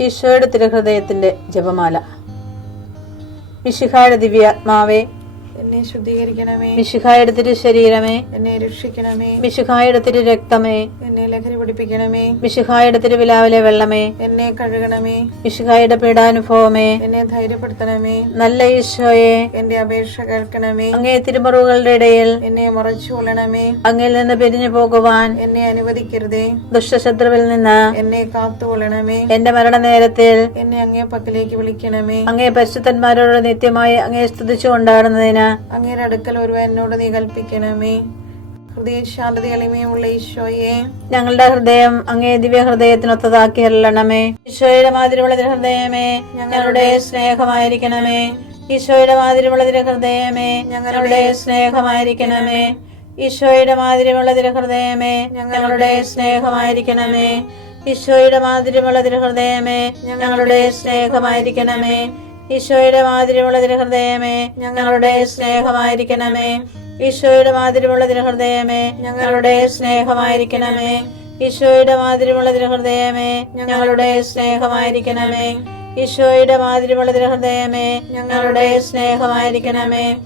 ഈശോയുടെ തിരുഹൃദയത്തിന്റെ ജപമാല. മിശിഹായുടെ ദിവ്യാത്മാവേ, എന്നെ ശുദ്ധീകരിക്കണമേ. മിശിഹായുടെ തിരു ശരീരമേ, എന്നെ രക്ഷിക്കണമേ. മിശിഹായുടെ തിരു രക്തമേ, എന്നെ ലഹരി പിടിപ്പിക്കണമേ. മിശിഹായുടെ തിരുവിലാവിലെ വെള്ളമേ, എന്നെ കഴുകണമേ. മിശിഹായുടെ പീഡാനുഭവമേ, എന്നെ ധൈര്യപ്പെടുത്തണമേ. നല്ല ഈശോയെ, എന്റെ അപേക്ഷ കേൾക്കണമേ. അങ്ങേ തിരുമുറിവുകളുടെ ഇടയിൽ എന്നെ മറച്ചു കൊള്ളണമേ. അങ്ങിൽ നിന്ന് പിരിഞ്ഞു പോകുവാൻ എന്നെ അനുവദിക്കരുതേ. ദുഷ്ടശത്രുവിൽ നിന്ന് എന്നെ കാത്തുകൊള്ളണമേ. എന്റെ മരണനേരത്തിൽ എന്നെ അങ്ങേ പക്കലേക്ക് വിളിക്കണമേ. അങ്ങേ പരിശുദ്ധന്മാരോട് നിത്യമായി അങ്ങേ സ്തുതിച്ചു കൊണ്ടാടുന്നതിന് അങ്ങയുടെ അടുക്കൽ ഒരുവൻ എന്നോട് നീ കൽപ്പിക്കണമേ. ഹൃദയശാന്തത എളിമയുള്ള ഈശോയെ, ഞങ്ങളുടെ ഹൃദയം അങ്ങേ ദിവ്യ ഹൃദയത്തിനൊത്തതാക്കി അരുളണമേ. ഈശോയുടെ മാതിരിയുള്ള ഹൃദയമേ, ഞങ്ങളുടെ സ്നേഹമായിരിക്കണമേ. ഈശോയുടെ മാതിരിയുള്ള ഹൃദയമേ, ഞങ്ങളുടെ സ്നേഹമായിരിക്കണമേ. ഈശോയുടെ മാതിരിയുള്ള ഹൃദയമേ, ഞങ്ങളുടെ സ്നേഹമായിരിക്കണമേ. ഈശോയുടെ മാതിരിയുള്ള ഹൃദയമേ, ഞങ്ങളുടെ സ്നേഹമായിരിക്കണമേ. ഈശോയുടെ മാതിരിയുള്ള ഹൃദയമേ, ഞങ്ങളുടെ സ്നേഹമായിരിക്കണമേ. ഈശോയുടെ മാതിരിയുള്ള ഹൃദയമേ, ഞങ്ങളുടെ സ്നേഹമായിരിക്കണമേ. ഈശോയുടെ മാതിരിയുള്ള ഹൃദയമേ, ഞങ്ങളുടെ സ്നേഹമായിരിക്കണമേ. ഈശോയുടെ മാതിരിയുള്ള ഹൃദയമേ, ഞങ്ങളുടെ സ്നേഹമായിരിക്കണമേ.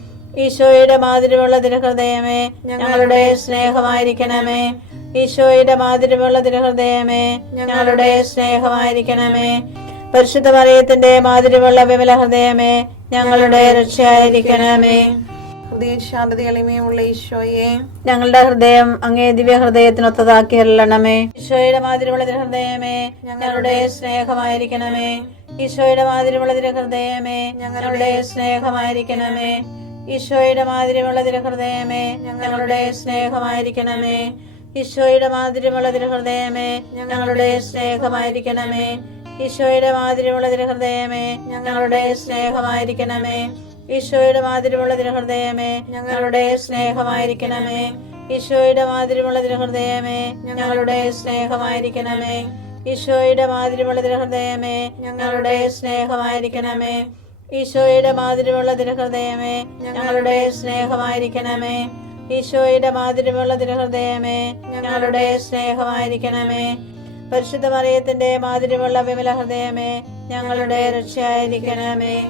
ഈശോയുടെ മാതിരിയുള്ള ഹൃദയമേ, ഞങ്ങളുടെ സ്നേഹമായിരിക്കണമേ. ഈശോയുടെ മാതിരിയുള്ള ഹൃദയമേ, ഞങ്ങളുടെ സ്നേഹമായിരിക്കണമേ. പരിശുദ്ധ മറിയത്തിന്റെ മാതിരിയുള്ള വിമല ഹൃദയമേ, ഞങ്ങളുടെ രക്ഷയായിരിക്കണമേ. ഹൃദയശാന്തത എളിമയുള്ള ഈശോയെ, ഞങ്ങളുടെ ഹൃദയം അങ്ങേ ദിവ്യ ഹൃദയത്തിനൊത്തതാക്കി അരുളണമേ. ഈശോയുടെ മാതിരിയുള്ള ഹൃദയമേ, ഞങ്ങളുടെ സ്നേഹമായിരിക്കണമേ. ഈശോയുടെ മാതിരിയുള്ള ഹൃദയമേ, ഞങ്ങളുടെ സ്നേഹമായിരിക്കണമേ. ഈശോയുടെ മാതിരിയുള്ള ഹൃദയമേ, ഞങ്ങളുടെ സ്നേഹമായിരിക്കണമേ. ഈശോയുടെ മാതിരിയുള്ള ഹൃദയമേ, ഞങ്ങളുടെ സ്നേഹമായിരിക്കണമേ. ഈശോയുടെ മാതിരിയുള്ള ഹൃദയമേ, ഞങ്ങളുടെ സ്നേഹമായിരിക്കണമേ. ഈശോയുടെ മാതിരിയുള്ള ഹൃദയമേ, ഞങ്ങളുടെ സ്നേഹമായിരിക്കണമേ. ഈശോയുടെ മാതിരിയുള്ള ഹൃദയമേ, ഞങ്ങളുടെ സ്നേഹമായിരിക്കണമേ. ഈശോയുടെ മാതിരിയുള്ള ഹൃദയമേ, ഞങ്ങളുടെ സ്നേഹമായിരിക്കണമേ. ഈശോയുടെ മാതിരിയുള്ള ഹൃദയമേ, ഞങ്ങളുടെ സ്നേഹമായിരിക്കണമേ. ഈശോയുടെ മാതിരിയുള്ള ഹൃദയമേ, ഞങ്ങളുടെ സ്നേഹമായിരിക്കണമേ. പരിശുദ്ധ മറിയത്തിന്റെ മാതിരിയുള്ള വിമല ഹൃദയമേ, ഞങ്ങളുടെ രക്ഷയായിരിക്കണമേ.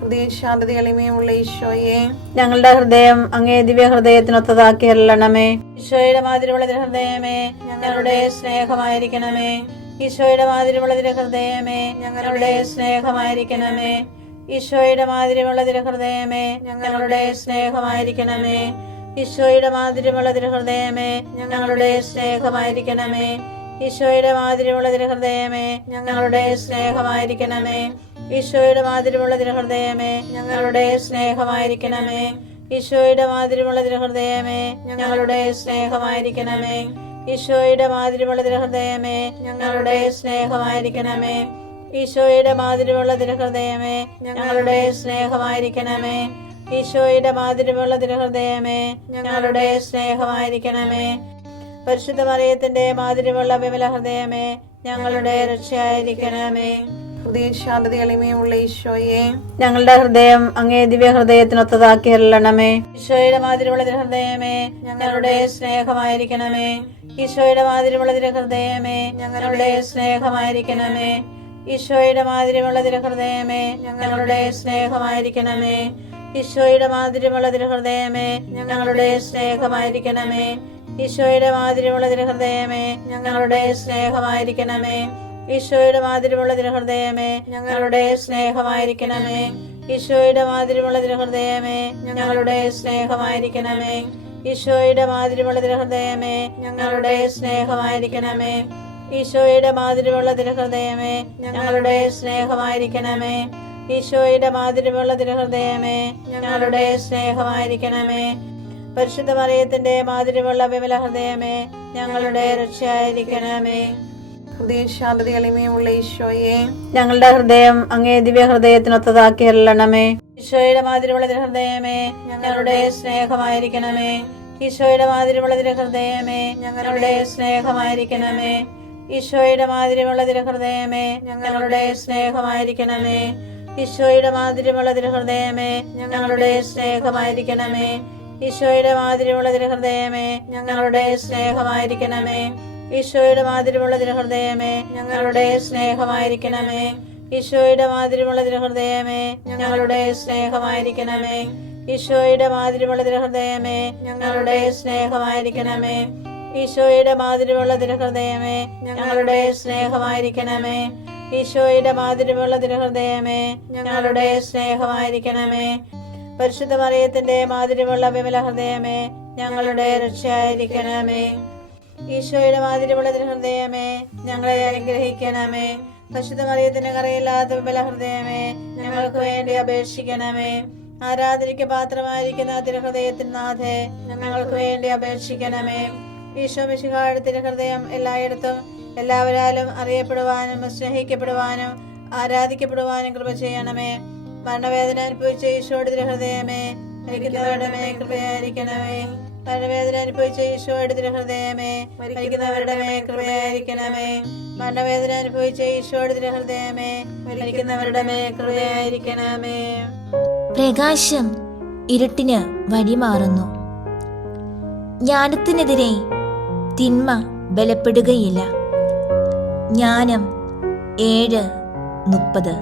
ഹൃദയശാന്തത എളിമയുള്ള ഈശോയെ, ഞങ്ങളുടെ ഹൃദയം അങ്ങേ ദിവ്യ ഹൃദയത്തിനൊത്തതാക്കി അരുളണമേ. ഈശോയുടെ മാതിരിയുള്ള ഹൃദയമേ, ഞങ്ങളുടെ സ്നേഹമായിരിക്കണമേ. ഈശോയുടെ മാതിരിയുള്ള ഹൃദയമേ, ഞങ്ങളുടെ സ്നേഹമായിരിക്കണമേ. ഈശോയുടെ മാതിരിയുള്ള ഹൃദയമേ, ഞങ്ങളുടെ സ്നേഹമായിരിക്കണമേ. ഈശോയുടെ മാതിരിയുള്ള ഹൃദയമേ, ഞങ്ങളുടെ സ്നേഹമായിരിക്കണമേ. ഈശോയുടെ മാതിരിയുള്ള ഹൃദയമേ, ഞങ്ങളുടെ സ്നേഹമായിരിക്കണമേ. ഈശോയുടെ മാതിരിയുള്ള ഹൃദയമേ, ഞങ്ങളുടെ സ്നേഹമായിരിക്കണമേ. ഈശോയുടെ മാതിരിയുള്ള ഹൃദയമേ, ഞങ്ങളുടെ സ്നേഹമായിരിക്കണമേ. ഈശോയുടെ മാതിരിയുള്ള ഹൃദയമേ, ഞങ്ങളുടെ സ്നേഹമായിരിക്കണമേ. ഈശോയുടെ മാതിരിയുള്ള ഹൃദയമേ, ഞങ്ങളുടെ സ്നേഹമായിരിക്കണമേ. ഈശോയുടെ മാതിരിയുള്ള ഹൃദയമേ, ഞങ്ങളുടെ സ്നേഹമായിരിക്കണമേ. പരിശുദ്ധ മറിയത്തിന്റെ മാതിരിയുള്ള വിമല ഹൃദയമേ, ഞങ്ങളുടെ രക്ഷയായിരിക്കണമേ. ഹൃദയശാന്തത എളിമയുള്ള ഈശോയെ, ഞങ്ങളുടെ ഹൃദയം അങ്ങേ ദിവ്യ ഹൃദയത്തിനൊത്തതാക്കി അരുളണമേ. ഈശോയുടെ മാതിരിയുള്ള ഹൃദയമേ, ഞങ്ങളുടെ സ്നേഹമായിരിക്കണമേ. ഈശോയുടെ മാതിരിയുള്ള ഹൃദയമേ, ഞങ്ങളുടെ സ്നേഹമായിരിക്കണമേ. ഈശോയുടെ മാതിരിയുള്ള ഹൃദയമേ, ഞങ്ങളുടെ സ്നേഹമായിരിക്കണമേ. ഈശോയുടെ മാതിരിയുള്ള ഹൃദയമേ, ഞങ്ങളുടെ സ്നേഹമായിരിക്കണമേ. ഈശോയുടെ മാതിരിയുള്ള ഹൃദയമേ, ഞങ്ങളുടെ സ്നേഹമായിരിക്കണമേ. ഈശോയുടെ മാതിരിയുള്ള ഹൃദയമേ, ഞങ്ങളുടെ സ്നേഹമായിരിക്കണമേ. ഈശോയുടെ മാതിരിയുള്ള ഹൃദയമേ, ഞങ്ങളുടെ സ്നേഹമായിരിക്കണമേ. ഈശോയുടെ മാതിരിയുള്ള ഹൃദയമേ, ഞങ്ങളുടെ സ്നേഹമായിരിക്കണമേ. ഈശോയുടെ മാതിരിയുള്ള ഹൃദയമേ, ഞങ്ങളുടെ സ്നേഹമായിരിക്കണമേ. ഈശോയുടെ മാതിരിയുള്ള ഹൃദയമേ, ഞങ്ങളുടെ സ്നേഹമായിരിക്കണമേ. പരിശുദ്ധ മറിയത്തിന്റെ മാതിരിയുള്ള വിമല ഹൃദയമേ, ഞങ്ങളുടെ രക്ഷയായിരിക്കണമേ. ഹൃദയശാന്തത എളിമയുള്ള ഈശോയെ, ഞങ്ങളുടെ ഹൃദയം അങ്ങേ ദിവ്യ ഹൃദയത്തിനൊത്തതാക്കി അരുളണമേ. ഈശോയുടെ മാതിരിയുള്ള ഹൃദയമേ, ഞങ്ങളുടെ സ്നേഹമായിരിക്കണമേ. ഈശോയുടെ മാതിരിയുള്ള ഹൃദയമേ, ഞങ്ങളുടെ സ്നേഹമായിരിക്കണമേ. ഈശോയുടെ മാതിരിയുള്ള ഹൃദയമേ, ഞങ്ങളുടെ സ്നേഹമായിരിക്കണമേ. ഈശോയുടെ മാതിരിയുള്ള ഹൃദയമേ, ഞങ്ങളുടെ സ്നേഹമായിരിക്കണമേ. ഈശോയുടെ മാതിരിയുള്ള ഹൃദയമേ, ഞങ്ങളുടെ സ്നേഹമായിരിക്കണമേ. ഈശോയുടെ മാതിരിയുള്ള തിരുഹൃദയമേ ഞങ്ങളുടെ സ്നേഹമായിരിക്കണമേ. ഈശോയുടെ മാതിരിയുള്ള തിരുഹൃദയമേ ഞങ്ങളുടെ സ്നേഹമായിരിക്കണമേ. ഈശോയുടെ മാതിരിയുള്ള തിരുഹൃദയമേ ഞങ്ങളുടെ സ്നേഹമായിരിക്കണമേ. ഈശോയുടെ മാതിരിയുള്ള തിരുഹൃദയമേ ഞങ്ങളുടെ സ്നേഹമായിരിക്കണമേ. ഈശോയുടെ മാതിരിയുള്ള തിരുഹൃദയമേ ഞങ്ങളുടെ സ്നേഹമായിരിക്കണമേ. പരിശുദ്ധ മറിയത്തിന്റെ മാതിരിയുള്ള വിമല ഹൃദയമേ ഞങ്ങളുടെ രക്ഷയായിരിക്കണമേ. ഈശോയുടെ മാതിരിയുള്ള തിരുഹൃദയമേ ഞങ്ങളെ അനുഗ്രഹിക്കണമേ. പരിശുദ്ധ മറിയത്തിന്റെ കറയില്ലാത്ത വിമല ഹൃദയമേ ഞങ്ങൾക്ക് വേണ്ടി അപേക്ഷിക്കണമേ. ആരാധനയ്ക്ക് പാത്രമായിരിക്കുന്ന തിരുഹൃദയത്തിന് നാഥേ ഞങ്ങൾക്ക് വേണ്ടി അപേക്ഷിക്കണമേ. ഈശോ മിശിഹായുടെ തിരുഹൃദയം എല്ലായിടത്തും എല്ലാവരാലും അറിയപ്പെടുവാനും സ്നേഹിക്കപ്പെടുവാനും ആരാധിക്കപ്പെടുവാനും കൃപ ചെയ്യണമേ. മരണവേദന അനുഭവിച്ച ഈശോയുടെ തിരുഹൃദയമേ മരിക്കുന്നവരുടെ മേൽ കൃപയായിരിക്കണമേ. മരണവേദന അനുഭവിച്ച ഈശോയുടെ തിരുഹൃദയമേ മരിക്കുന്നവരുടെ മേൽ കൃപയായിരിക്കണമേ. മരണവേദന അനുഭവിച്ച ഈശോയുടെ തിരുഹൃദയമേ മരിക്കുന്നവരുടെ മേൽ കൃപയായിരിക്കണമേ. പ്രകാശം ഇരുട്ടിന് വഴിമാറുന്നു. ജ്ഞാനത്തിനെതിരെ തിന്മ ബലപ്പെടുകയില്ല. ജ്ഞാനം 7:30.